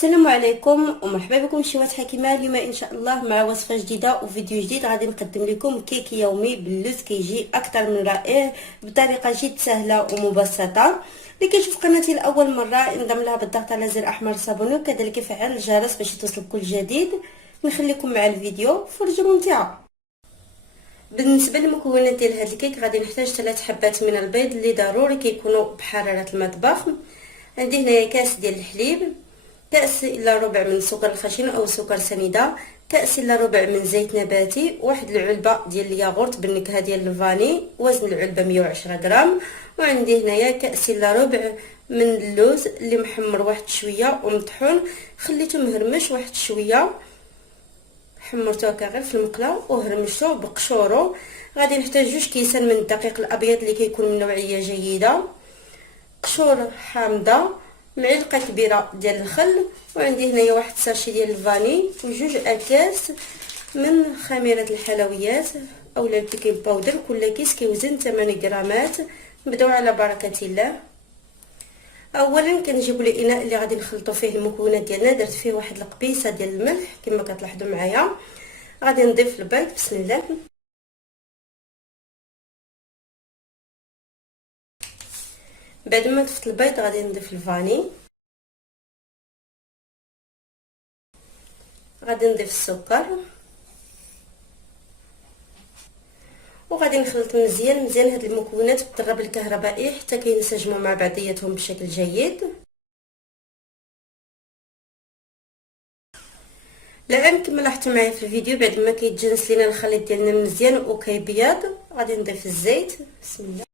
السلام عليكم ومرحبا بكم شيوات حكيمه. اليوم ان شاء الله مع وصفه جديده وفيديو جديد غادي نقدم لكم كيك يومي باللوز كيجي اكثر من رائع بطريقه جد سهله ومبسطه. اللي كيشوف قناتي لاول مره انضم لها بالضغط على زر احمر صابون وكذلك يفعل الجرس باش يوصلك كل جديد. نخليكم مع الفيديو فرجه ممتعه. بالنسبه للمكونات ديال هذا الكيك غادي نحتاج 3 حبات من البيض اللي ضروري كيكونوا بحراره المطبخ. عندي هنايا كاس ديال الحليب، كاس الا ربع من السكر الخشن او السكر سنيده، كاس الا ربع من زيت نباتي، واحد العلبه ديال الياغورت بالنكهه ديال الفاني، وزن العلبه 110 غرام. وعندي هنايا كاس الا ربع من اللوز اللي محمر واحد شويه ومطحون، خليته مهرمش واحد شويه، حمرته هكا غير في المقله وهرمشته بقشورو. غادي نحتاج 2 كيسان من الدقيق الابيض اللي كيكون من نوعيه جيده، قشور حامضه، معلقه كبيره ديال الخل، وعندي هنايا واحد ساشي ديال الفاني وجوج اكياس من خميره الحلويات اولا البيكين باودر. كل كيس كيوزن 8 غرامات. نبداو على بركه الله. اولا كنجيبوا الاناء اللي غادي نخلطوا فيه المكونات ديالنا. درت فيه واحد القبيصه ديال الملح كما كتلاحظوا معايا. غادي نضيف البيض بسم الله. بعد ما ضفت البيض غادي نضيف الفاني، غادي نضيف السكر، وغادي نخلط مزيان هاد المكونات بالضرب الكهربائي حتى كينسجموا مع بعضياتهم بشكل جيد. الان كما لاحظتوا معايا في الفيديو بعد ما كيتجانس لينا الخليط ديالنا مزيان وكيبيض غادي نضيف الزيت بسم الله،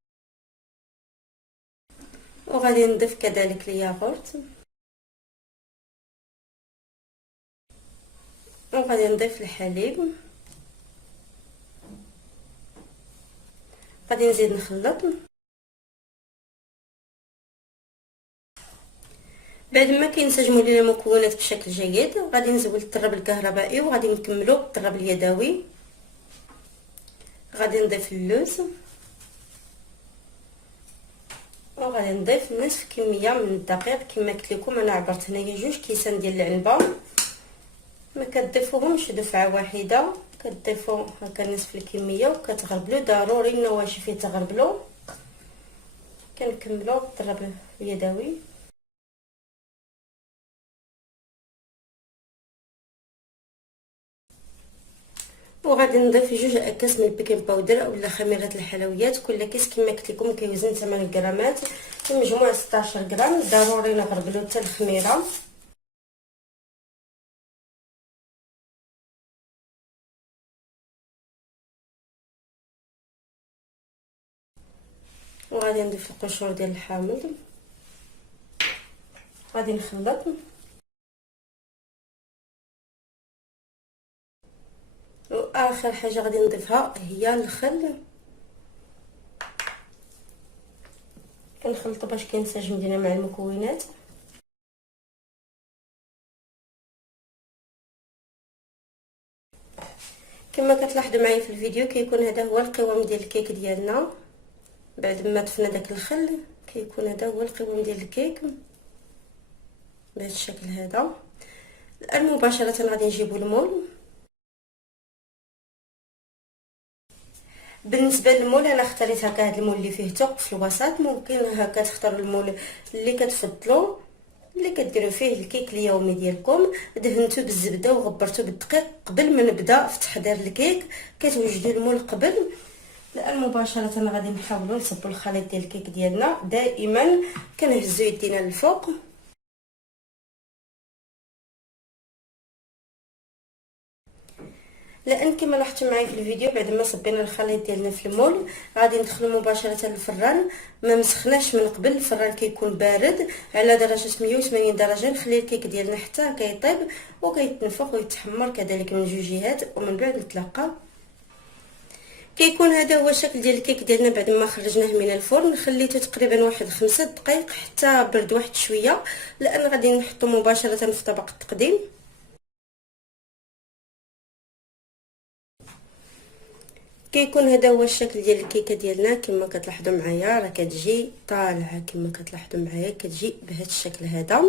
وغادي نضيف كذلك الياغورت، وغادي نضيف الحليب، غادي نزيد نخلط. بعد ما كينسجموا لينا المكونات بشكل جيد غادي نزول الضرب الكهربائي وغادي نكملوا بالضرب اليدوي. غادي نضيف اللوز، وغادي نضيف نصف كميه من الدقيق. كما قلت لكم انا عبرت هنايا 2 كيسان ديال العنبه، ما كتضيفوهمش دفعه واحده، كتضيفوا هكا نصف الكميه وكتغربلوا. ضروري النواشف يتغربلوا. كنكملوا بالضرب اليدوي. وغادي نضيف 2 اكياس من البيكين باودر اولا خميره الحلويات. كل كيس كما قلت لكم كيوزن 8 غرامات، المجموع 16 غرام. ضروري نغربلو حتى الخميره. وغادي نضيف القشور ديال الحامض، غادي نخلط. واخر حاجه غادي نضيفها هي الخل. كنخلطو باش كينسجم لينا مع المكونات. كما كتلاحظوا معايا في الفيديو كيكون هذا هو القوام ديال الكيك ديالنا. بعد ما ضفنا داك الخل كيكون هذا هو القوام ديال الكيك بهذا الشكل هذا. الان مباشره غادي نجيبوا المول. بالنسبه للمول انا اختاريت هكا هذا المول اللي فيه ثقب في الوسط. ممكن هكا تختاروا المول اللي كتفضلوا اللي كديروا فيه الكيك اليومي ديالكم. دهنتو بالزبده وغبرتو بالدقيق قبل ما نبدا في تحضير الكيك. كتوجدوا المول قبل. الان مباشره غادي نحاولوا نصبوا الخليط ديال الكيك ديالنا. دائما كنهزو يدينا للفوق. لان كما لاحظتوا معايا في الفيديو بعد ما صبينا الخليط ديالنا في المول غادي ندخلو مباشره للفران. ما مسخناش من قبل، الفران كيكون بارد على درجه 180 درجه. نخلي الكيك ديالنا حتى كيطيب وكيتنفخ ويتحمر كذلك من 2 جهات ومن بعد نتلاقى. كيكون هذا هو الشكل ديال الكيك ديالنا بعد ما خرجناه من الفرن. خليته تقريبا واحد 5 دقائق حتى برد واحد شويه، لان غادي نحطو مباشره في طبق التقديم. كيكون هذا هو الشكل ديال الكيكه ديالنا. كما كتلاحظوا معايا راه كتجي طالعه، كما كتلاحظوا معايا كتجي بهذا الشكل هذا.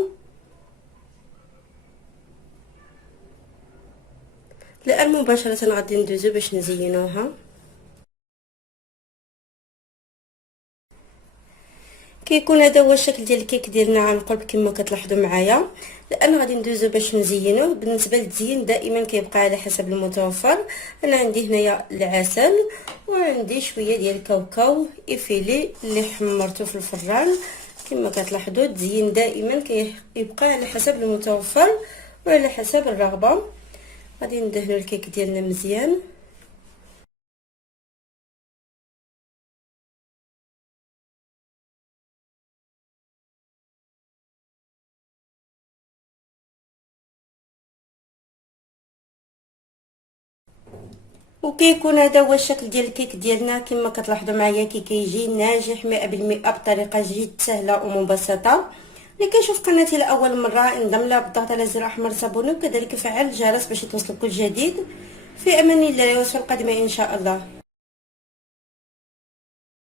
الان مباشره غادي ندوزو باش نزينوها. كيكون هذا هو الشكل ديال الكيك ديالنا عن قرب كما كتلاحظوا معايا. الان غادي ندوزو باش نزينوه. بالنسبه للتزيين دائما كيبقى على حسب المتوفر. انا عندي هنايا العسل وعندي شويه ديال الكاوكاو افيلي اللي حمرته في الفران. كما كتلاحظوا التزيين دائما كيبقى على حسب المتوفر وعلى حسب الرغبه. غادي ندهنوا الكيك ديالنا مزيان. وكيكون هذا هو الشكل ديال الكيك ديالنا. كما كتلاحظوا معايا كيجي ناجح 100% بطريقه جد سهله ومبسطه. اللي كيشوف قناتي لاول مره انضم لها بالضغط على زر احمر صابوني وكذلك فعل الجرس باش يوصلك كل جديد. في امان الله، والى القادمه ان شاء الله.